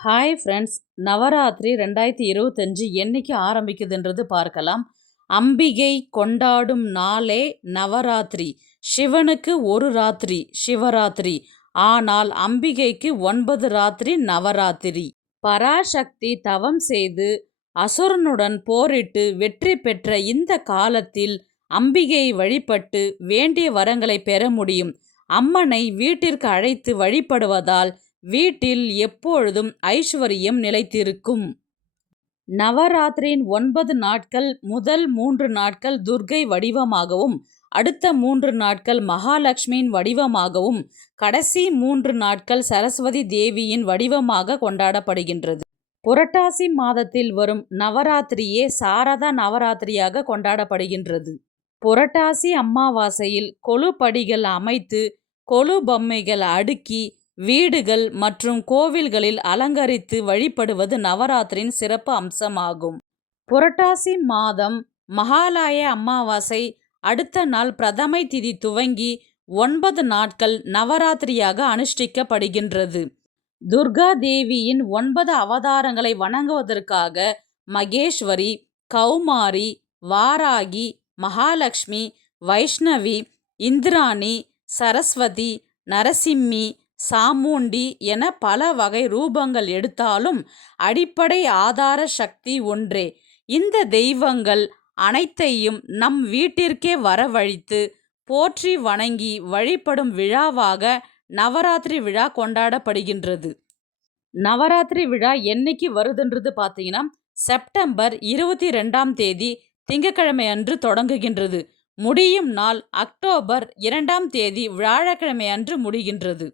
Hi friends, Navaratri 2025 என்னைக்கு ஆரம்பிக்குதுன்றது பார்க்கலாம். அம்பிகை கொண்டாடும் நாளே நவராத்திரி. சிவனுக்கு ஒரு ராத்திரி சிவராத்திரி, ஆனால் அம்பிகைக்கு 9 ராத்திரி நவராத்திரி. பராசக்தி தவம் செய்து அசுரனுடன் போரிட்டு வெற்றி பெற்ற இந்த காலத்தில் அம்பிகையை வழிபட்டு வேண்டிய வரங்களை பெற முடியும். அம்மனை வீட்டிற்கு அழைத்து வழிபடுவதால் வீட்டில் எப்பொழுதும் ஐஸ்வர்யம் நிலைத்திருக்கும். நவராத்திரியின் 9 நாட்கள் முதல் 3 நாட்கள் துர்க்கை வடிவமாகவும், அடுத்த 3 நாட்கள் மகாலட்சுமியின் வடிவமாகவும், கடைசி 3 நாட்கள் சரஸ்வதி தேவியின் வடிவமாக கொண்டாடப்படுகின்றது. புரட்டாசி மாதத்தில் வரும் நவராத்திரியே சாரதா நவராத்திரியாக கொண்டாடப்படுகின்றது. புரட்டாசி அமாவாசையில் கொலுப்படிகள் அமைத்து கொலு பொம்மைகள் அடுக்கி வீடுகள் மற்றும் கோவில்களில் அலங்கரித்து வழிபடுவது நவராத்திரியின் சிறப்பு அம்சமாகும். புரட்டாசி மாதம் மகாலய அமாவாசை அடுத்த நாள் பிரதமை திதி துவங்கி 9 நாட்கள் நவராத்திரியாக அனுஷ்டிக்கப்படுகின்றது. துர்கா தேவியின் 9 அவதாரங்களை வணங்குவதற்காக மகேஸ்வரி, கௌமாரி, வாராகி, மகாலட்சுமி, வைஷ்ணவி, இந்திராணி, சரஸ்வதி, நரசிம்மி, சாமுண்டி என பல வகை ரூபங்கள் எடுத்தாலும் அடிப்படை ஆதார சக்தி ஒன்றே. இந்த தெய்வங்கள் அனைத்தையும் நம் வீட்டிற்கே வரவழைத்து போற்றி வணங்கி வழிபடும் விழாவாக நவராத்திரி விழா கொண்டாடப்படுகின்றது. நவராத்திரி விழா என்னைக்கு வருதுன்றது பார்த்தீங்கன்னா, செப்டம்பர் 22ஆம் தேதி திங்கட்கிழமை அன்று தொடங்குகின்றது. முடியும் நாள் அக்டோபர் 2ஆம் தேதி வியாழக்கிழமை அன்று முடிகின்றது.